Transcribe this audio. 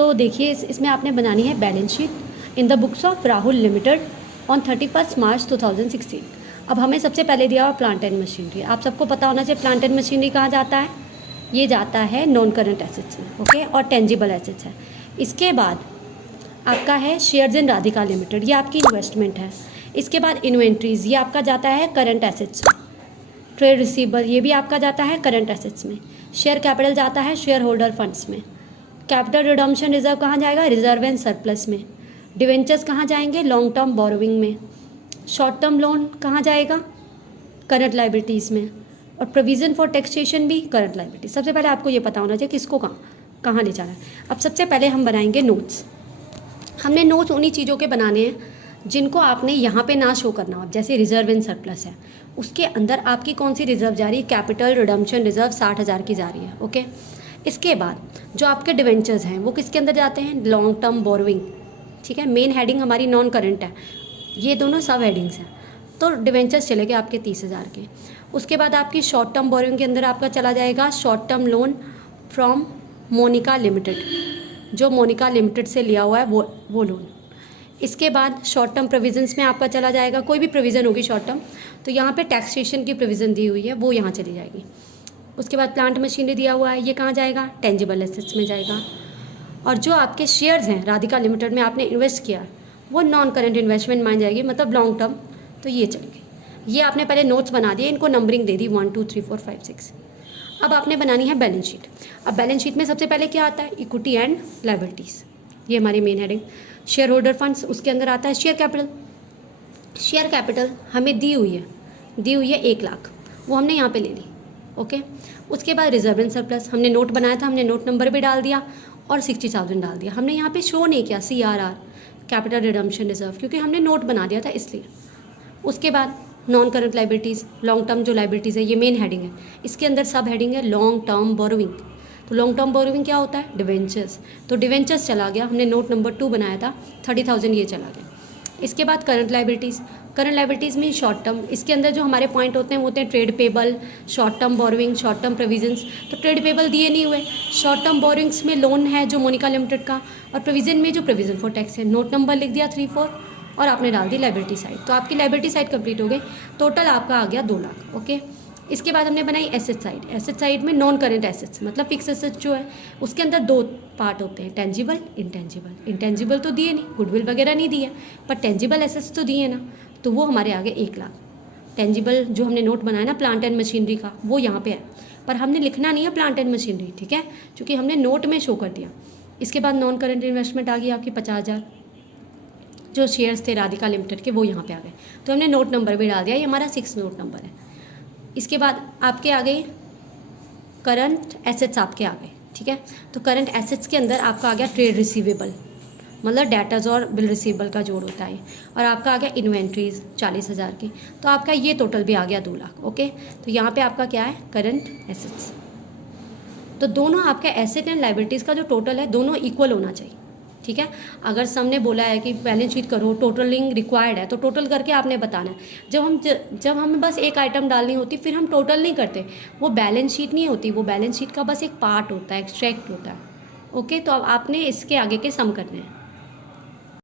तो देखिए इसमें आपने बनानी है balance sheet in the books of Rahul limited on 31 मार्च 2016। अब हमें सबसे पहले दिया हुआ प्लांट एंड मशीनरी। आप सबको पता होना चाहिए प्लांट एंड मशीनरी कहाँ जाता है, ये जाता है नॉन करंट एसेट्स में, ओके, और टेंजिबल एसेट्स है। इसके बाद आपका है शेयर्स इन राधिका लिमिटेड, ये आपकी इन्वेस्टमेंट है। इसके बाद इन्वेंट्रीज, ये आपका जाता है करंट एसेट्स में। ट्रेड रिसीवेबल, ये भी आपका जाता है करंट एसेट्स में। शेयर कैपिटल जाता है शेयर होल्डर फंड्स में। कैपिटल रिडम्पशन रिजर्व कहाँ जाएगा, रिजर्व एंड सरप्लस में। डिवेंचर्स कहाँ जाएंगे, लॉन्ग टर्म बोरोविंग में। शॉर्ट टर्म लोन कहाँ जाएगा, करंट लाइबिलिटीज़ में। और प्रोविज़न फॉर टैक्सेशन भी करंट लाइबिलिटी। सबसे पहले आपको ये पता होना चाहिए किसको कहाँ ले जाना है। अब सबसे पहले हम बनाएंगे नोट्स। हमने नोट्स उन्हीं चीज़ों के बनाने हैं जिनको आपने यहाँ पे ना शो करना हो। जैसे रिजर्व एंड सरप्लस है, उसके अंदर आपकी कौन सी रिजर्व जा रही है, कैपिटल रिडम्पशन रिजर्व 60,000 की जा रही है, ओके। इसके बाद जो आपके डिवेंचर्स हैं वो किसके अंदर जाते हैं, लॉन्ग टर्म बोरोविंग, ठीक है। मेन हेडिंग हमारी नॉन करंट है, ये दोनों सब हेडिंग्स हैं। तो डिवेंचर्स चले गए आपके 30,000 के। उसके बाद आपकी शॉर्ट टर्म बोरोविंग के अंदर आपका चला जाएगा short term loan from Monika limited, जो मोनिका लिमिटेड से लिया हुआ है वो लोन। इसके बाद शॉर्ट टर्म प्रोविजंस में आपका चला जाएगा, कोई भी प्रोविज़न होगी शॉर्ट टर्म, तो यहाँ पे टैक्सेशन की प्रोविज़न दी हुई है वो यहाँ चली जाएगी। उसके बाद प्लांट मशीनरी दिया हुआ है, ये कहाँ जाएगा, टेंजिबल एसेट्स में जाएगा। और जो आपके शेयर्स हैं राधिका लिमिटेड में आपने इन्वेस्ट किया वो नॉन करंट इन्वेस्टमेंट मान जाएगी, मतलब लॉन्ग टर्म, तो ये चली गई। ये आपने पहले नोट्स बना दिए, इनको नंबरिंग दे दी 1 2 3 4 5 6। अब आपने बनानी है बैलेंस शीट। अब बैलेंस शीट में सबसे पहले क्या आता है, इक्विटी एंड लायबिलिटीज़, ये हमारी main heading. Share holder funds, उसके अंदर आता है शेयर कैपिटल। शेयर कैपिटल हमें दी हुई है 1 लाख, वो हमने यहाँ पे ले ली, ओके। उसके बाद रिजर्व एंड सरप्लस, हमने नोट बनाया था, हमने नोट नंबर भी डाल दिया और 60,000 डाल दिया। हमने यहाँ पे शो नहीं किया CRR, कैपिटल रिडम्पशन रिजर्व, क्योंकि हमने नोट बना दिया था इसलिए। उसके बाद non current liabilities, long term जो लाइबिलिटीज़ है, ये मेन हेडिंग है। इसके अंदर सब हेडिंग है लॉन्ग टर्म बोरोविंग। तो लॉन्ग टर्म बोरोविंग क्या होता है, डिवेंचर्स, तो डिवेंचर्स चला गया, हमने नोट नंबर 2 बनाया था, 30,000 ये चला गया। इसके बाद करंट लाइबिलिटीज़ में शॉर्ट टर्म, इसके अंदर जो हमारे पॉइंट होते हैं वो होते हैं trade payable, short term borrowing, short term provisions. तो ट्रेड पेबल दिए नहीं हुए, शॉर्ट टर्म बोरोविंग्स में लोन है जो मोनिका लिमिटेड का, और प्रोविजन में जो प्रोविजन फॉर टैक्स है। नोट नंबर लिख दिया 3 4 और आपने डाल दी लाइबिलिटी साइड, तो आपकी लाइबिलिटी साइड कंप्लीट हो गई। टोटल आपका आ गया 2 लाख, ओके। इसके बाद हमने बनाई एसेट साइड। एसेट साइड में नॉन करंट एसेट्स, मतलब फिक्स एसेट्स जो है उसके अंदर 2 पार्ट होते हैं, टेंजिबल, इंटेंजिबल। इंटेंजिबल तो दिए नहीं, गुडविल वगैरह नहीं दिया, पर टेंजिबल एसेट्स तो दिए ना, तो वो हमारे आगे 1 लाख। टेंजिबल जो हमने नोट बनाया ना प्लांट एंड मशीनरी का, वो यहाँ पे है, पर हमने लिखना नहीं है प्लांट एंड मशीनरी, ठीक है, क्योंकि हमने नोट में शो कर दिया। इसके बाद नॉन करंट इन्वेस्टमेंट आ गई आपकी 50,000, जो शेयर्स थे राधिका लिमिटेड के वो यहाँ पे आ गए, तो हमने नोट नंबर भी डाल दिया, ये हमारा 6 नोट नंबर है। इसके बाद आपके आ गई करंट एसेट्स, आपके आ गए, ठीक है। तो करंट एसेट्स के अंदर आपका आ गया ट्रेड रिसीवेबल, मतलब डेटर्स और बिल रिसीवेबल का जोड़ होता है, और आपका आ गया इन्वेंट्रीज 40,000 की, तो आपका ये टोटल भी आ गया 2 लाख, ओके। तो यहाँ पे आपका क्या है, करंट एसेट्स। तो दोनों आपके एसेट एंड लाइबिलिटीज़ का जो टोटल है दोनों इक्वल होना चाहिए, ठीक है। अगर सबने बोला है कि बैलेंस शीट करो, टोटलिंग रिक्वायर्ड है, तो टोटल करके आपने बताना है। जब हमें बस एक आइटम डालनी होती फिर हम टोटल नहीं करते, वो बैलेंस शीट नहीं होती, वो बैलेंस शीट का बस एक पार्ट होता है, एक्सट्रैक्ट होता है, ओके। तो अब आपने इसके आगे के सम करने हैं।